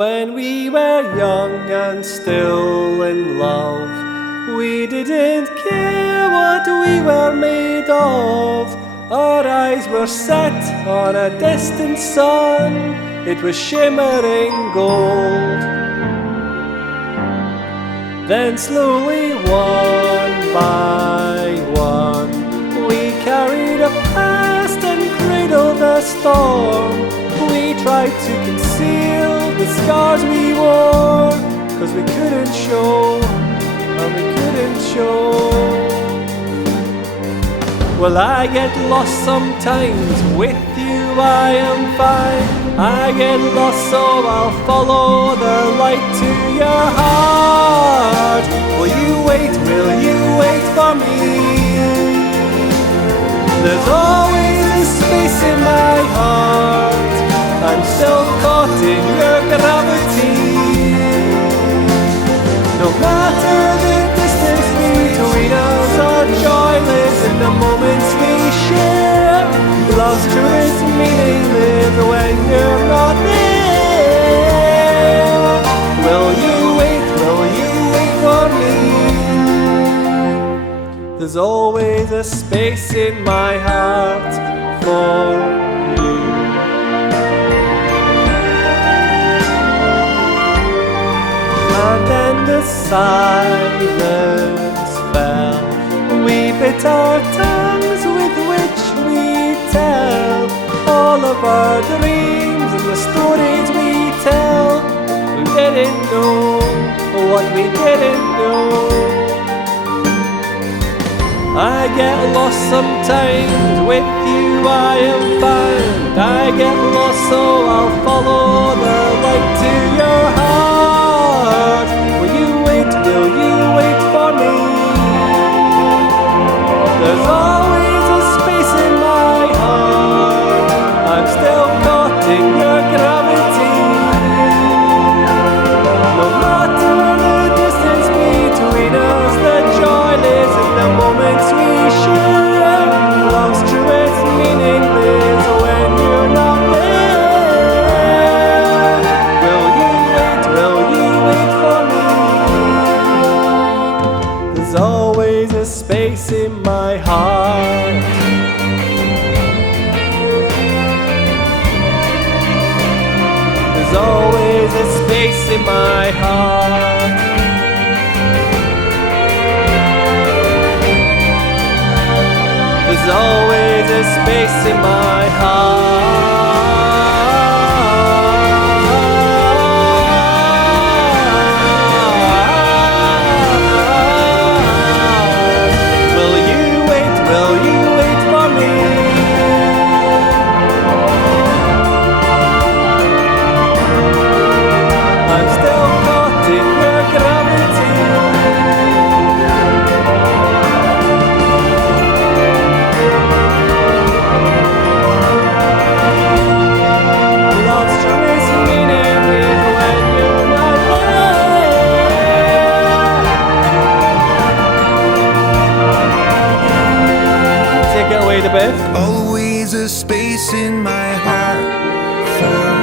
When we were young and still in love, we didn't care what we were made of. Our eyes were set on a distant sun, it was shimmering gold. Then slowly, one by one, we carried a past and cradled the storm. We tried to conceal the scars we wore, 'cause we couldn't show, and we couldn't show. Well, I get lost sometimes, with you I am fine. I get lost, so I'll follow the light to your heart. Will you wait for me? There's always a space in my heart, I'm still caught in your gravity. No matter the distance between us, our joy lives in the moments we share. Love's truest meaning lives when you're not there. Will you wait for me? There's always a space in my heart for you. And then the silence fell. We bit our tongues with which we tell all of our dreams and the stories we tell. We didn't know what we didn't know. I get lost sometimes, with you I am found. I get lost, so I'll follow the light to your heart. Will you wait for me? There's always a space in my heart, I'm still caught in your gravity. No matter the distance between us, the joy lives in the moments we share. Love's truest meaning lives when you're not there. Will you wait for me? There's always a space in my heart. There's always a space in my heart. There's always a space in my heart. Will you wait for me? I'm still caught in your gravity. Love's truest meaning is when you're not there. Take it away, the Biff. Always a space in my heart for